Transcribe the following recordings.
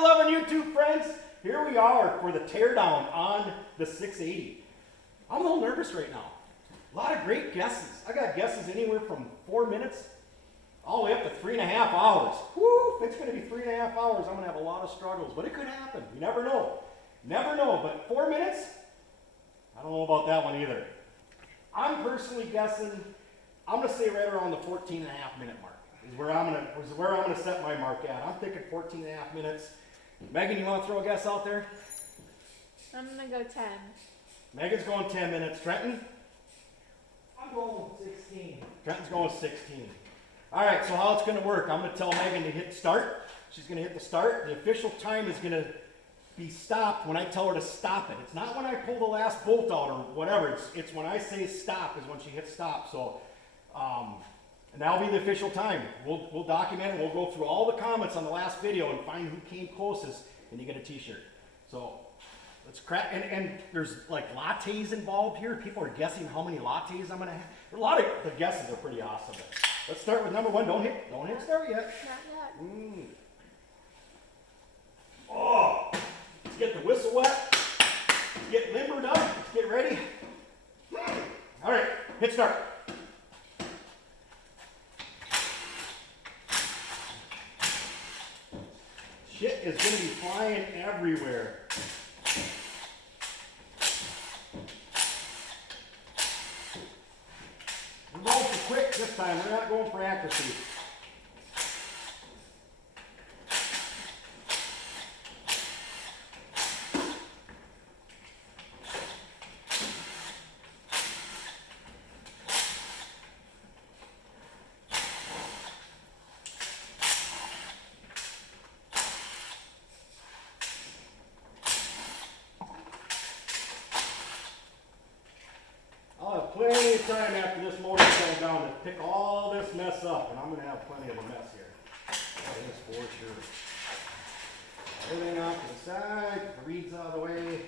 911 YouTube friends, here we are for the teardown on the 680. I'm a little nervous right now. A lot of great guesses. I got guesses anywhere from 4 minutes all the way up to 3.5 hours. Woo, if it's going to be 3.5 hours, I'm going to have a lot of struggles, but it could happen. You never know. Never know, but 4 minutes? I don't know about that one either. I'm personally guessing, I'm going to say right around the 14.5 minute mark is where I'm going to set my mark at. I'm thinking 14.5 minutes. Megan, you want to throw a guess out there? I'm going to go 10. Megan's going 10 minutes. Trenton? I'm going 16. Trenton's going 16. All right, so how it's going to work, I'm going to tell Megan to hit start. She's going to hit the start. The official time is going to be stopped when I tell her to stop it. It's not when I pull the last bolt out or whatever. It's when I say stop is when she hits stop. So, and that'll be the official time. We'll document it. We'll go through all the comments on the last video and find who came closest, and you get a t-shirt. So let's crack. And there's like lattes involved here. People are guessing how many lattes I'm going to have. A lot of the guesses are pretty awesome. Let's start with number one. Don't hit start yet. Not yet. Oh, let's get the whistle wet. Let's get limbered up. Let's get ready. All right, hit start. Shit is going to be flying everywhere. We're going for quick this time. We're not going for accuracy. Plenty of time after this motor comes down to pick all this mess up, and I'm going to have plenty of a mess here. That is for sure. Everything off to the side, the reeds out of the way.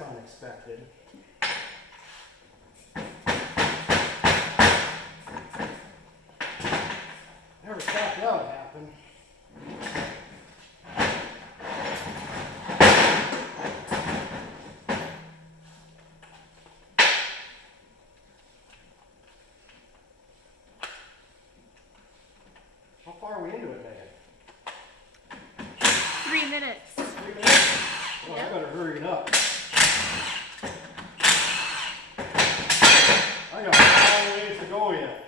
Unexpected. Never thought that would happen. How far are we into it, Megan? 3 minutes. 3 minutes? Well, Yep. I better hurry it up. I got a long ways to go yet.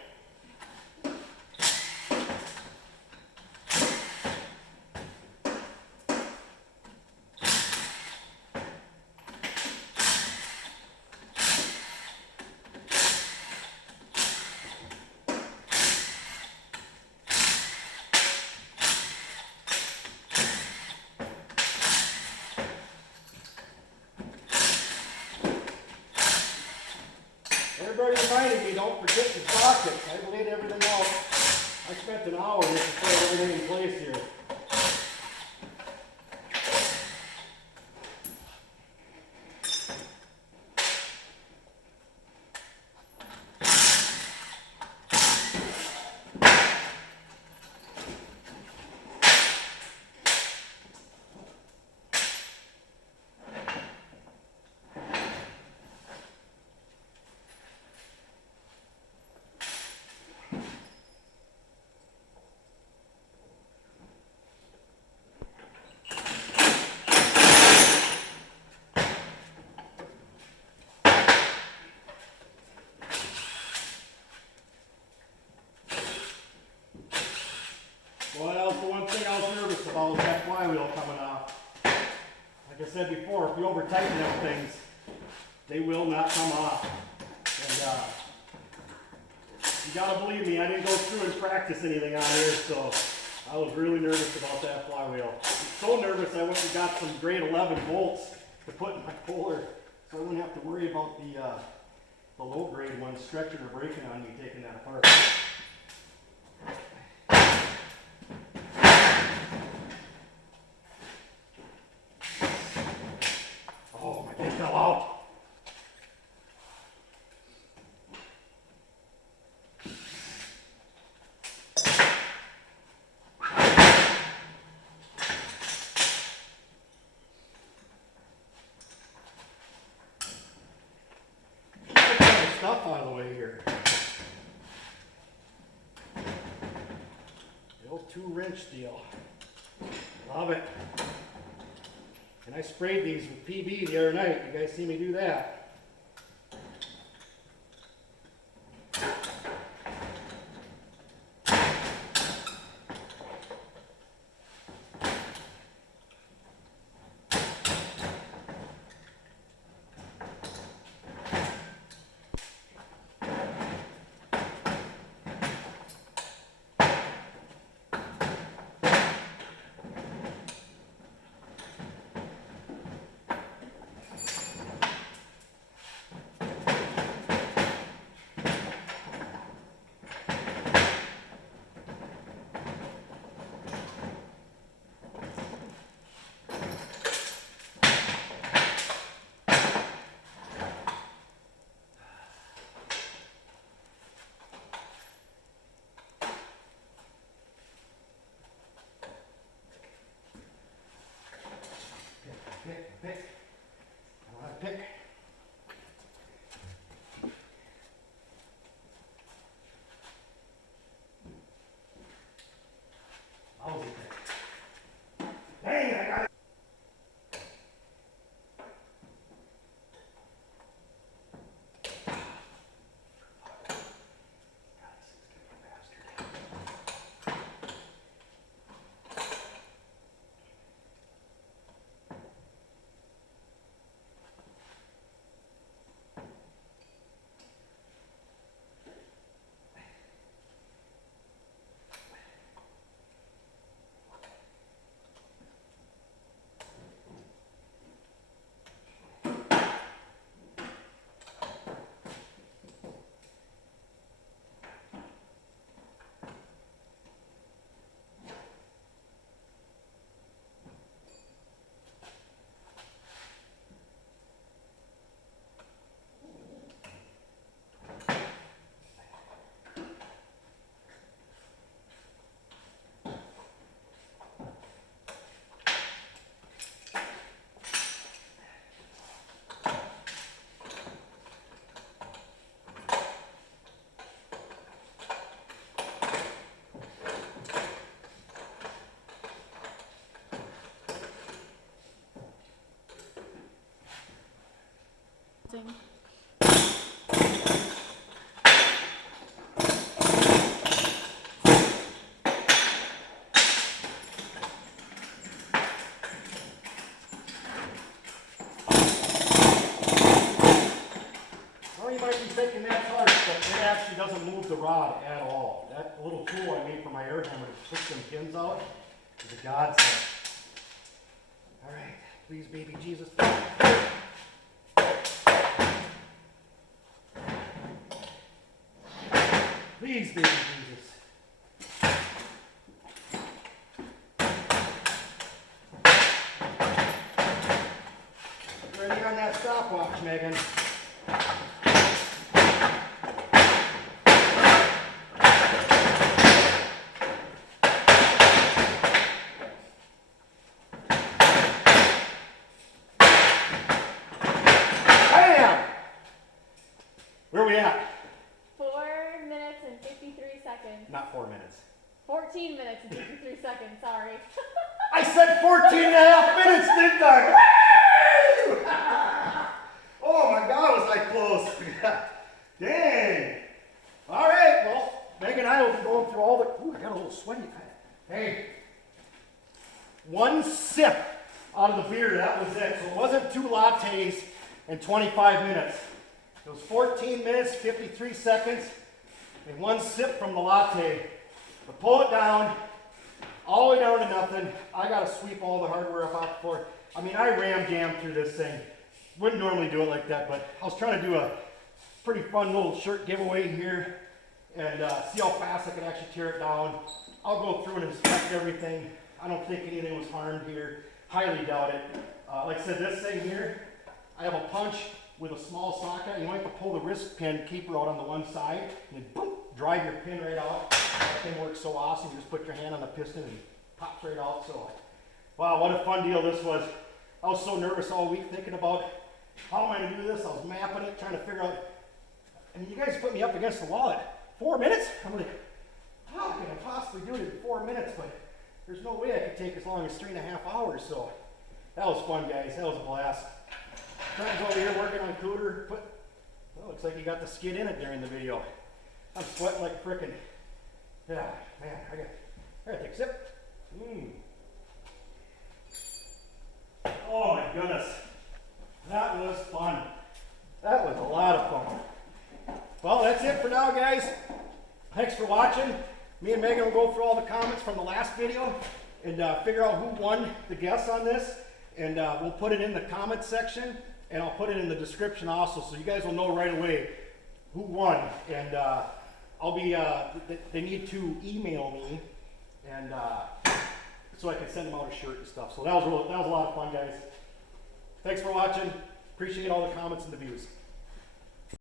flywheel coming off. Like I said before, if you over tighten them things, they will not come off. And you gotta believe me, I didn't go through and practice anything on here, so I was really nervous about that flywheel. I was so nervous I went and got some grade 11 bolts to put in my puller, so I wouldn't have to worry about the low grade ones stretching or breaking on me taking that apart. Oh, my thing fell out. Stuff out of the way here. The old 2-wrench deal. Love it. And I sprayed these with PB the other night. You guys see me do that? Pick. I want to pick. Lousy pick. Dang, I got it. Well, you might be thinking that's harsh, but it actually doesn't move the rod at all. That little tool I made for my air hammer to push some pins out is a godsend. All right, please, baby Jesus. Please, baby Jesus. Ready on that stopwatch, Megan. Where are we at? 4 minutes and 53 seconds. Not 4 minutes. 14 minutes and 53 seconds, sorry. I said 14 and a half minutes, didn't I? Oh my God, was I close. Dang. All right, well, Meg and I will be going through all the, ooh, I got a little sweaty. Hey, 1 sip out of the beer. That was it. So it wasn't 2 lattes in 25 minutes. It was 14 minutes, 53 seconds, and 1 sip from the latte. But pull it down, all the way down to nothing. I got to sweep all the hardware up out the floor. I mean, I ram-jammed through this thing. Wouldn't normally do it like that, but I was trying to do a pretty fun little shirt giveaway here and see how fast I could actually tear it down. I'll go through and inspect everything. I don't think anything was harmed here. Highly doubt it. Like I said, this thing here, I have a punch with a small socket. You might have to pull the wrist pin keeper out on the one side and then boom, drive your pin right out. That thing works so awesome. You just put your hand on the piston and it pops right out. So, wow, what a fun deal this was. I was so nervous all week thinking about how am I going to do this. I was mapping it, trying to figure out. I mean, you guys put me up against the wall at 4 minutes. I'm like, how can I possibly do it in 4 minutes? But there's no way I could take as long as 3.5 hours. So that was fun, guys. That was a blast. Trent's over here working on cooter. Well, looks like he got the skid in it during the video. I'm sweating like frickin'. Yeah, man, I gotta take a sip. Oh my goodness. That was fun. That was a lot of fun. Well, that's it for now, guys. Thanks for watching. Me and Megan will go through all the comments from the last video and figure out who won the guess on this. And we'll put it in the comments section, and I'll put it in the description also, so you guys will know right away who won. And I'll be, they need to email me, and so I can send them out a shirt and stuff. So that was a lot of fun, guys. Thanks for watching. Appreciate all the comments and the views.